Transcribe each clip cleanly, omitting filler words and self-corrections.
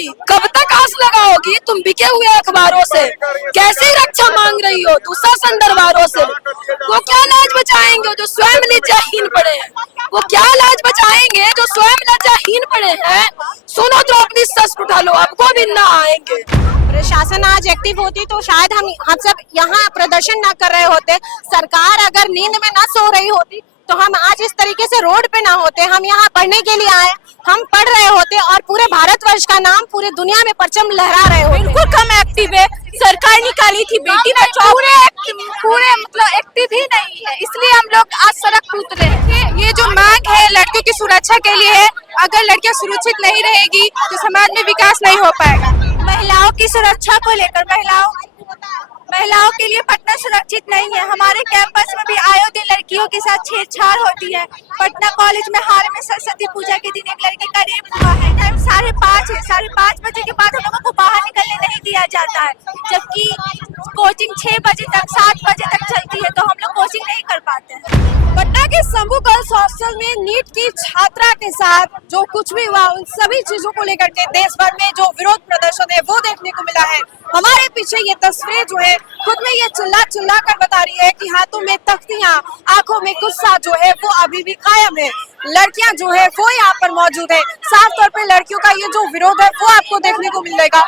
मोदी, कब तक आस लगाओगी तुम बिके हुए अखबारों से? कैसी रक्षा मांग रही हो दुशासन दरबारों से? वो क्या लाज बचाएंगे जो स्वयं लज्जाहीन पड़े हैं? वो क्या लाज बचाएंगे जो स्वयं लज्जाहीन पड़े हैं? सुनो तो अपनी सच उठा लो, आपको भी ना आएंगे। प्रशासन आज एक्टिव होती तो शायद हम सब यहाँ प्रदर्शन ना कर रहे होते। सरकार अगर नींद में ना सो रही होती तो हम आज इस तरीके से रोड पे ना होते। हम यहाँ पढ़ने के लिए आए, हम पढ़ रहे होते और पूरे भारतवर्ष का नाम पूरे दुनिया में परचम लहरा रहे होते। बिल्कुल कम एक्टिव है। सरकार निकाली थी बेटी बचाओ, पूरे मतलब एक्टिव ही नहीं है, इसलिए हम लोग आज सड़क पे उतरे हैं। ये जो मांग है लड़कियों की सुरक्षा के लिए है। अगर लड़कियां सुरक्षित नहीं रहेगी तो समाज में विकास नहीं हो पाएगा। महिलाओं की सुरक्षा को लेकर महिलाओं के लिए पटना सुरक्षित नहीं है। हमारे कैंपस में भी आए दिन लड़कियों के साथ छेड़छाड़ होती है। पटना कॉलेज में हाल में सरस्वती पूजा के दिन एक लड़की का रेप हुआ है। टाइम 5:30 है, 5:30 बजे के बाद हम लोगों को बाहर निकलने नहीं दिया जाता है, जबकि कोचिंग 6 बजे तक 7 बजे तक चलती है, तो हम लोग कोचिंग नहीं कर पाते हैं। पटना के शंभू गर्ल्स हॉस्टल में नीट की छात्रा के साथ जो कुछ भी हुआ, उन सभी चीजों को लेकर के देश भर में जो विरोध प्रदर्शन है वो देखने को मिला है। हमारे पीछे ये तस्वीरें जो है खुद में ये चिल्ला चिल्ला कर बता रही है कि हाथों में तख्तियां, आंखों में गुस्सा जो है वो अभी भी कायम है। लड़कियां जो है वो यहाँ पर मौजूद है। साफ तौर पे लड़कियों का ये जो विरोध है वो आपको देखने को मिलेगा।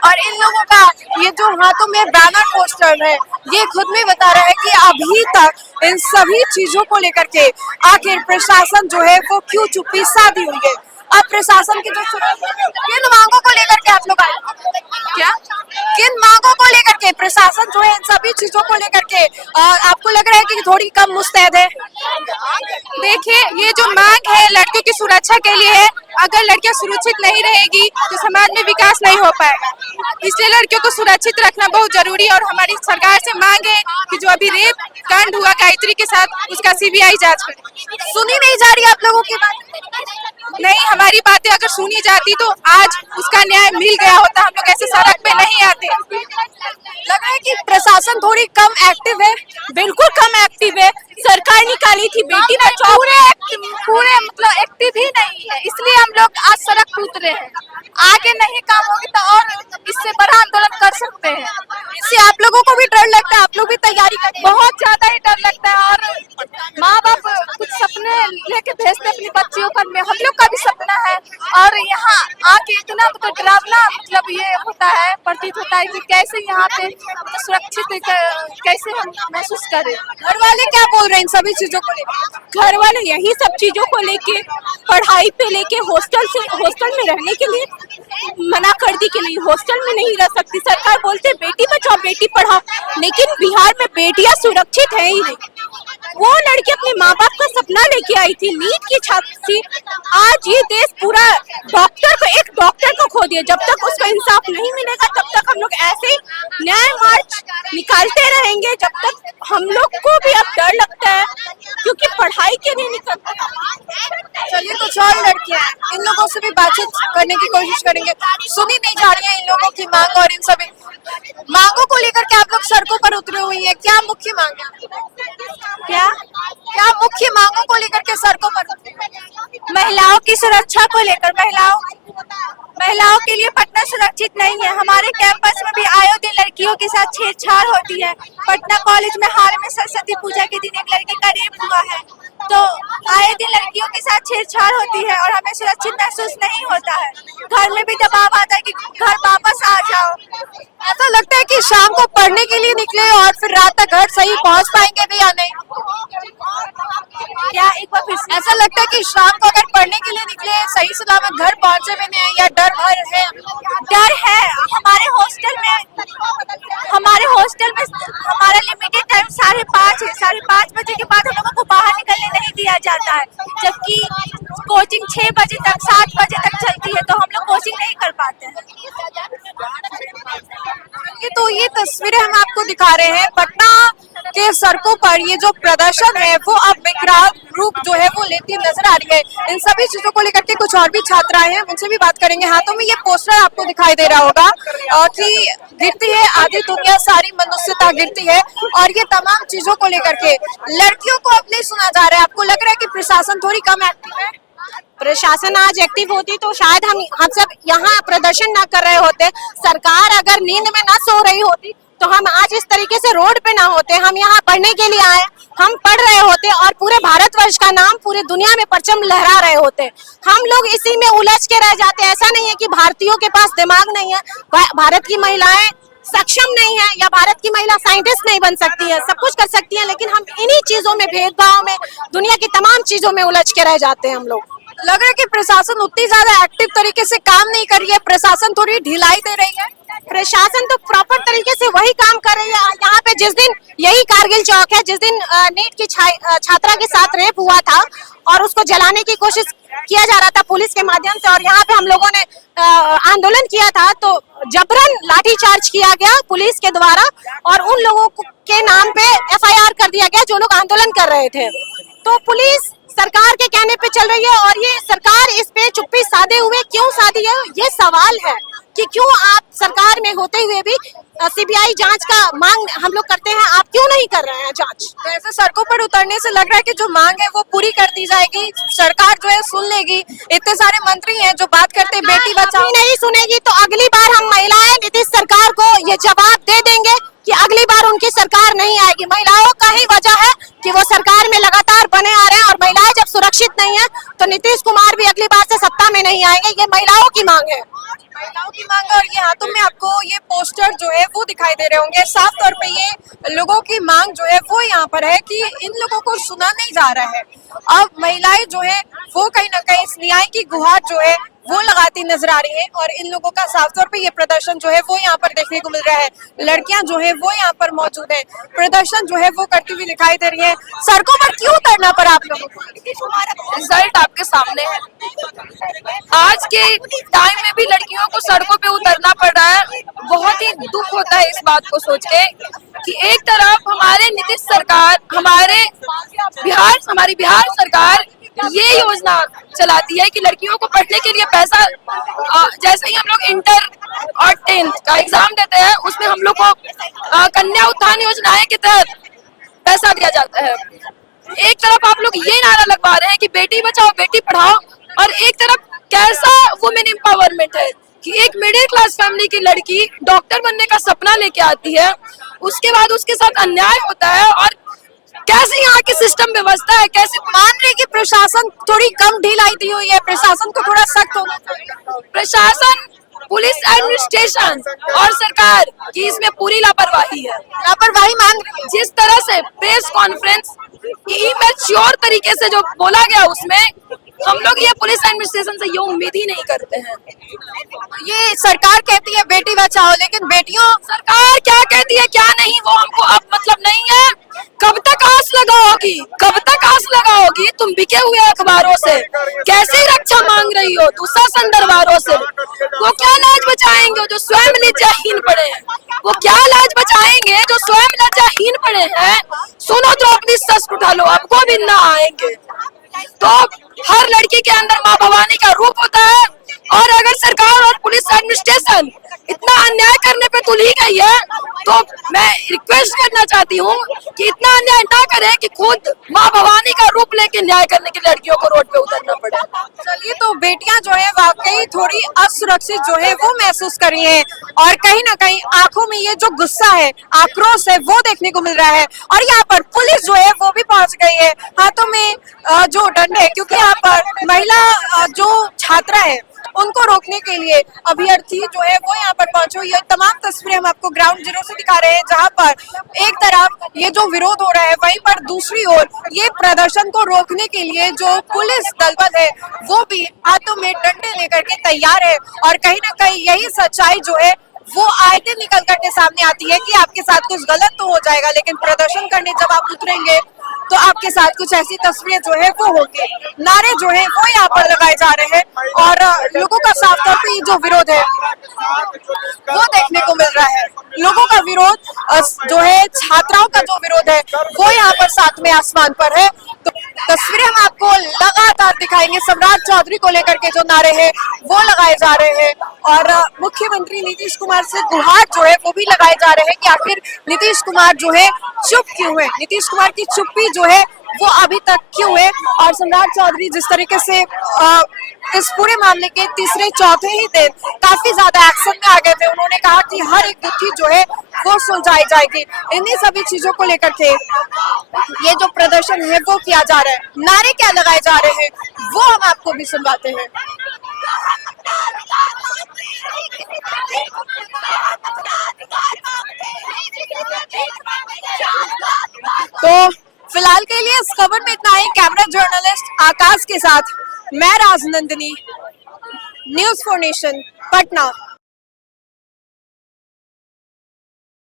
और इन लोगों का ये जो हाथों में बैनर पोस्टर है ये खुद में बता रहा है कि अभी तक इन सभी चीजों को लेकर के आखिर प्रशासन जो है वो क्यों चुप्पी साधी हुई है। अब प्रशासन की जो किन मांगों को लेकर के आप लोग आए, क्या किन मांगों को लेकर के प्रशासन जो है इन सभी चीजों को लेकर के आपको लग रहा है कि थोड़ी कम मुस्तैद है? देखिए, ये जो मांग है लड़कियों की सुरक्षा के लिए है। अगर लड़कियां सुरक्षित नहीं रहेगी तो समाज में विकास नहीं हो पाएगा, इसलिए लड़कियों को सुरक्षित रखना बहुत जरूरी है। और हमारी सरकार से मांग है कि जो अभी रेप कांड हुआ गायत्री के साथ, उसका सीबीआई जांच करे। सुनी नहीं जा रही आप लोगों की बात? नहीं, हमारी बातें अगर सुनी जाती तो आज उसका न्याय मिल गया होता। हम लोग ऐसे सड़क पे नहीं आते। लग रहा है कि प्रशासन थोड़ी कम एक्टिव है। बिल्कुल कम एक्टिव है। सरकार निकाली थी बेटी बचाओ, पूरे मतलब एक्टिव ही नहीं है, इसलिए हम लोग आज सड़क पे उतरे हैं। आगे नहीं काम होगी तो और इससे बड़ा आंदोलन कर सकते हैं। इससे आप लोगों को भी डर लगता है? आप लोग भी तैयारी करते हैं? बहुत ज्यादा ही डर लगता है। और माँ बाप कुछ सपने लेके भेजते अपनी बच्चियों पर में, हम लोग का भी सपना है। और यहाँ आके इतना तो डरावना मतलब ये होता है, प्रतीत होता है कि कैसे यहाँ पे सुरक्षित कैसे हम महसूस करें। घर वाले क्या बोल रहे हैं इन सभी चीजों को लेकर? घर वाले यही सब चीजों को लेके, पढ़ाई पे लेके, हॉस्टल में रहने के लिए मना कर दी कि नहीं, हॉस्टल में नहीं रह सकती। सरकार बोलते बेटी बचाओ बेटी पढ़ाओ, लेकिन बिहार में बेटियां सुरक्षित है ही नहीं। वो लड़की अपने माँ बाप का सपना लेके आई थी, नीट की छात्र थी। आज ये देश पूरा एक डॉक्टर को खो दिया। जब तक उसको इंसाफ नहीं मिलेगा तब तक हम लोग ऐसे ही न्याय मार्च निकालते रहेंगे, जब तक हम लोग को भी अब डर लगता है, क्योंकि पढ़ाई के लिए निकलते हैं। चलिए, कुछ और लड़कियां हैं, इन लोगों से भी बातचीत करने की कोशिश करेंगे। सुनी नहीं जा रही है इन लोगों की मांग, और इन सभी मांगों को लेकर के आप लोग सड़कों पर उतरे हुई है। क्या मुख्य मांग है? क्या मुख्य मांगों को लेकर के सड़कों पर उतरे? महिलाओं की सुरक्षा को लेकर महिलाओं के लिए पटना सुरक्षित नहीं है। हमारे कैंपस में भी आए दिन लड़कियों के साथ छेड़छाड़ होती है। पटना कॉलेज में हाल में सरस्वती पूजा के दिन एक लड़की का रेप हुआ है, तो आए दिन लड़कियों के साथ छेड़छाड़ होती है और हमें सुरक्षित महसूस नहीं होता है। घर में भी दबाव आता है कि घर वापस आ जाओ। ऐसा लगता है कि शाम को पढ़ने के लिए निकले और फिर रात तक घर सही पहुंच पाएंगे भी या नहीं? क्या एक बार फिर से? ऐसा लगता है कि शाम को अगर पढ़ने के लिए निकले सही सलामत घर पहुंचे भी नहीं, या डर भर है? डर है। हमारे हॉस्टल में हमारा लिमिटेड टाइम 5:30 है। 5:30 बजे के बाद हम लोगों को बाहर निकलने नहीं दिया जाता है, जबकि कोचिंग 6 बजे तक 7 बजे तक चलती है, तो हम लोग कोचिंग नहीं कर पाते हैं। तो ये तस्वीरें हम आपको दिखा रहे हैं पटना के सड़कों पर। ये जो प्रदर्शन है वो अब विकराल रूप जो है वो लेती नजर आ रही है। इन सभी चीजों को लेकर के कुछ और भी छात्राएं हैं, उनसे भी बात करेंगे। हाथों में ये पोस्टर आपको दिखाई दे रहा होगा कि गिरती है आधी दुनिया, सारी मनुष्यता गिरती है, और ये तमाम चीजों को लेकर के लड़कियों को अब नहीं सुना जा रहा है। आपको लग रहा है कि प्रशासन थोड़ी कम एक्टिव है? प्रशासन आज एक्टिव होती तो शायद हम सब यहाँ प्रदर्शन ना कर रहे होते। सरकार अगर नींद में ना सो रही होती तो हम आज इस तरीके से रोड पे ना होते। हम यहाँ पढ़ने के लिए आए, हम पढ़ रहे होते और पूरे भारतवर्ष का नाम पूरे दुनिया में परचम लहरा रहे होते। हम लोग इसी में उलझ के रह जाते। ऐसा नहीं है कि भारतीयों के पास दिमाग नहीं है, भारत की महिलाएं सक्षम नहीं है या भारत की महिला साइंटिस्ट नहीं बन सकती है, सब कुछ कर सकती है, लेकिन हम इन्हीं चीजों में, भेदभाव में, दुनिया की तमाम चीजों में उलझ के रह जाते हैं हम लोग। लग रहा है कि प्रशासन उतनी ज्यादा एक्टिव तरीके से काम नहीं कर रही है, प्रशासन थोड़ी ढिलाई दे रही है। प्रशासन तो प्रॉपर तरीके से वही काम कर रही है। यहाँ पे जिस दिन, यही कारगिल चौक है, जिस दिन नीट की छात्रा के साथ रेप हुआ था और उसको जलाने की कोशिश किया जा रहा था पुलिस के माध्यम से, और यहाँ पे हम लोगों ने आंदोलन किया था तो जबरन लाठीचार्ज किया गया पुलिस के द्वारा और उन लोगों के नाम पे FIR कर दिया गया जो लोग आंदोलन कर रहे थे। तो पुलिस सरकार के कहने पे चल रही है और ये सरकार इस पे चुप्पी साधे हुए क्यों साधी है, ये सवाल है कि क्यों आप सरकार में होते हुए भी CBI जांच का मांग हम लोग करते हैं, आप क्यों नहीं कर रहे हैं जांच। तो ऐसे सड़कों पर उतरने से लग रहा है कि जो मांग है वो पूरी कर दी जाएगी, सरकार जो है सुन लेगी। इतने सारे मंत्री हैं जो बात करते हैं बेटी बचाओ, नहीं सुनेगी तो अगली बार हम महिलाएं नीतीश सरकार को ये जवाब दे देंगे कि अगली बार उनकी सरकार नहीं आएगी। महिलाओं का ही वजह है कि वो सरकार में लगातार बने आ रहे हैं और महिलाएं जब सुरक्षित नहीं है तो नीतीश कुमार भी अगली बार से सत्ता में नहीं आएंगे। ये महिलाओं की मांग है, महिलाओं की मांग। और ये हाथों में आपको ये पोस्टर जो है वो दिखाई दे रहे होंगे, साफ तौर पे ये लोगों की मांग जो है वो यहाँ पर है कि इन लोगों को सुना नहीं जा रहा है। अब महिलाएं जो है वो कहीं ना कहीं इस न्याय की गुहार जो है वो लगाती नजर आ रही है और इन लोगों का साफ तौर पे ये प्रदर्शन जो है वो यहाँ पर देखने को मिल रहा है। लड़कियां जो है वो यहाँ पर मौजूद है, प्रदर्शन जो है वो करती हुई दिखाई दे रही है। सड़कों पर क्यों उतरना पड़ा आप लोगों को? रिजल्ट आपके सामने है। आज के टाइम में भी लड़कियों को सड़कों पे उतरना पड़ रहा है। बहुत ही दुख होता है इस बात को सोच के कि एक तरफ हमारे नीतीश सरकार, हमारी बिहार सरकार ये योजना चलाती है कि लड़कियों को पढ़ने के लिए पैसा, जैसे ही हम लोग इंटर और 10th का एग्जाम देते हैं उसमें हम लोग को कन्या उत्थान योजनाएं के तहत पैसा दिया जाता है। एक तरफ आप लोग ये नारा लगवा रहे हैं कि बेटी बचाओ बेटी पढ़ाओ और एक तरफ कैसा वुमेन एम्पावरमेंट है कि एक मिडिल क्लास फैमिली की लड़की डॉक्टर बनने का सपना लेके आती है, उसके बाद उसके साथ अन्याय होता है और कैसे यहाँ की सिस्टम व्यवस्था है, कैसे मान रहे कि प्रशासन थोड़ी कम ढिलाई दी हुई है, प्रशासन को थोड़ा सख्त होना चाहिए। प्रशासन, पुलिस एडमिनिस्ट्रेशन और सरकार की इसमें पूरी लापरवाही है। लापरवाही मान रही है। जिस तरह से प्रेस कॉन्फ्रेंस इमैच्योर तरीके से जो बोला गया उसमें हम लोग ये पुलिस एडमिनिस्ट्रेशन से ये उम्मीद ही नहीं करते हैं। ये सरकार कहती है बेटी बचाओ, लेकिन बेटियों, सरकार क्या कहती है क्या नहीं वो हमको अब मतलब नहीं है। कब तक आस लगाओगी, कब तक आस लगाओगी? तुम बिके हुए अखबारों से कैसे रक्षा मांग रही हो, दुशासन दरबारों से। वो क्या लाज बचाएंगे जो स्वयं लज्जाहीन पड़े हैं? वो क्या लाज बचाएंगे जो स्वयं लज्जाहीन पड़े हैं? सुनो तो अपनी सस उठा लो, आपको भी ना आएंगे। तो हर लड़की के अंदर माँ भवानी का रूप होता है और अगर सरकार और पुलिस एडमिनिस्ट्रेशन इतना अन्याय करने पे तुली गई है तो मैं रिक्वेस्ट करना चाहती हूँ कि इतना अन्याय ना करें कि खुद माँ भवानी का रूप लेके न्याय करने की लड़कियों को रोड पे उतरना पड़े। चलिए, तो बेटियां जो है वाकई थोड़ी असुरक्षित जो है वो महसूस कर रही हैं और कहीं ना कहीं आंखों में ये जो गुस्सा है, आक्रोश है वो देखने को मिल रहा है। और यहाँ पर पुलिस जो है वो भी पहुंच गई है, हाथों में जो दंड है, क्योंकि यहाँ पर महिला जो छात्रा है उनको रोकने के लिए अभ्यर्थी जो है वो यहाँ पर पहुंचे हुई है। तमाम तस्वीरें हम आपको ग्राउंड जीरो से दिखा रहे हैं, जहाँ पर एक तरफ ये जो विरोध हो रहा है, वहीं पर दूसरी ओर ये प्रदर्शन को रोकने के लिए जो पुलिस दल बल है वो भी हाथों में डंडे लेकर के तैयार है। और कहीं ना कहीं यही सच्चाई जो है वो आए दिन निकल करके सामने आती है कि आपके साथ कुछ गलत तो हो जाएगा, लेकिन प्रदर्शन करने जब आप उतरेंगे तो आपके साथ कुछ ऐसी तस्वीरें जो है वो होगी। नारे जो है वो यहाँ पर लगाए जा रहे हैं और लोगों का साफ तौर पे जो विरोध है वो देखने को मिल रहा है। लोगों का विरोध जो है, छात्राओं का जो विरोध है वो यहाँ पर साथ में आसमान पर है। तो तस्वीरें हम आपको लगातार दिखाएंगे। सम्राट चौधरी को लेकर के जो नारे हैं वो लगाए जा रहे हैं और मुख्यमंत्री नीतीश कुमार से गुहार जो है वो भी लगाए जा रहे हैं कि आखिर नीतीश कुमार जो है चुप क्यों है। नीतीश कुमार की चुप्पी जो है वो अभी तक क्यों है। और सम्राट चौधरी जिस तरीके से इस पूरे मामले के तीसरे चौथे ही दिन काफी ज्यादा एक्शन में आ गए थे। उन्होंने कहा कि हर एक गुत्थी जो है वो सुलझाई जाएगी। इन्हीं सभी चीजों को लेकर के ये जो प्रदर्शन है वो किया जा रहा है। नारे क्या लगाए जा रहे हैं वो हम आपको भी सुनवाते हैं। तो फिलहाल के लिए इस खबर में इतना ही। कैमरा जर्नलिस्ट आकाश के साथ मैं राजनंदिनी, न्यूज़ 4 नेशन, पटना।